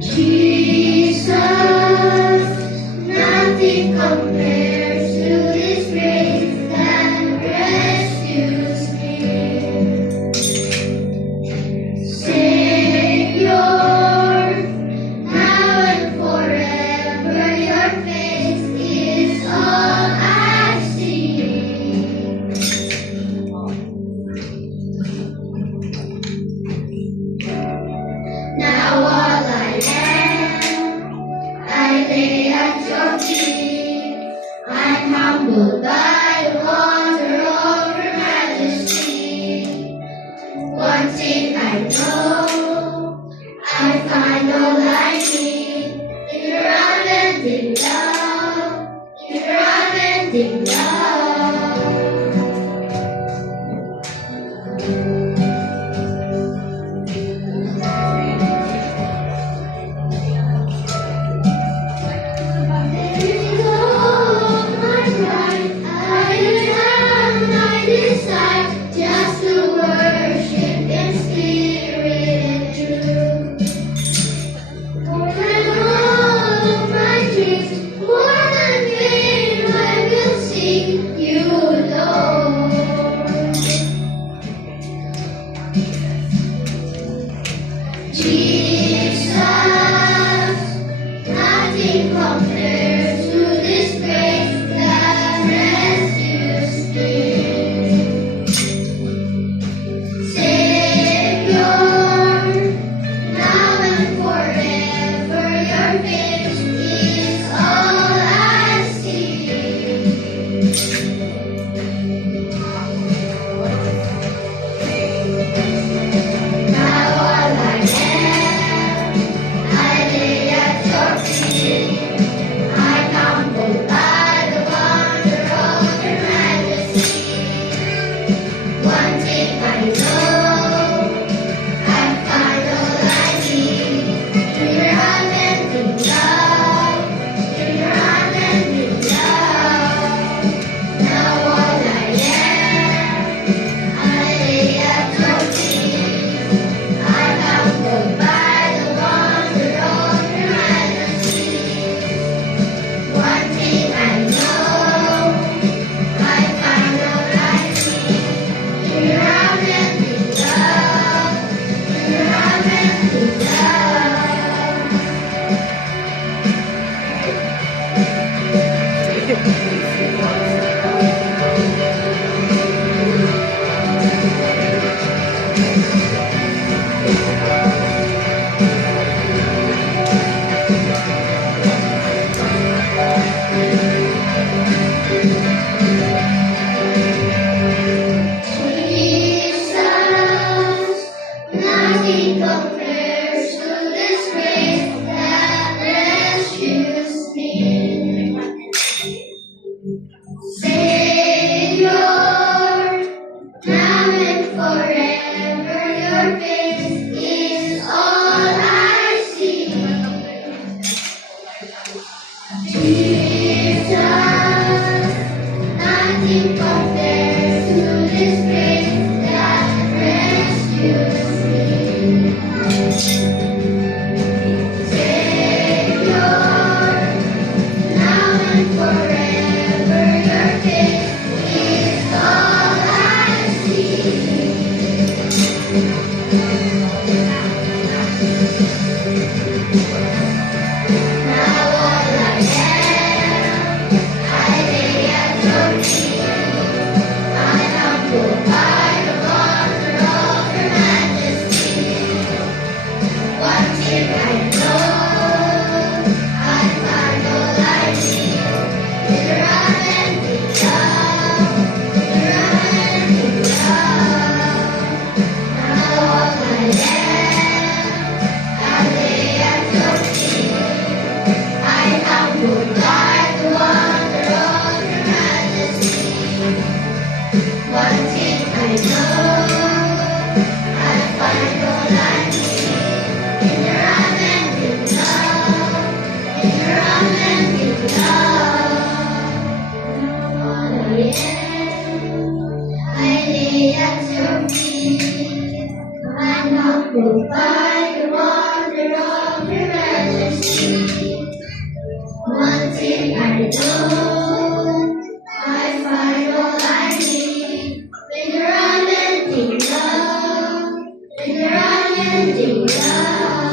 Jesus, nothing compares to His grace that rescues me. Savior, now and forever, Your face is all I see. Now all I lay at Your feet. I'm humbled by the wonder of Your majesty. One thing I know, I find all I need in Your unending love, in Your unending love. Just to worship in spirit and truth. More than all of my dreams, more than fame, I will seek You, Lord. Jesus, nothing compares to this grace that rescues me. Savior, now and forever, Your face is all I see. Now all I am, I lay at Your feet. I'm humbled by the wonder of Your majesty. One thing I know, I find all I need in Your unending love, in Your unending love. Now all I am, I lay at Your feet. I'm humbled by the wonder of Your majesty. One thing I know, I find all I need in Your unending love, in Your unending Jesus, nothing compares to this grace that rescues me. Savior, now and forever, Your face is all I see. Jesus, nothing compares to this grace that rescues me. Savior, now and forever, Your face is all I see. Now all I am, I lay at Your feet. I'm humbled by the wonder of Your majesty. know I find all I need when you're unending love, when you're unending love.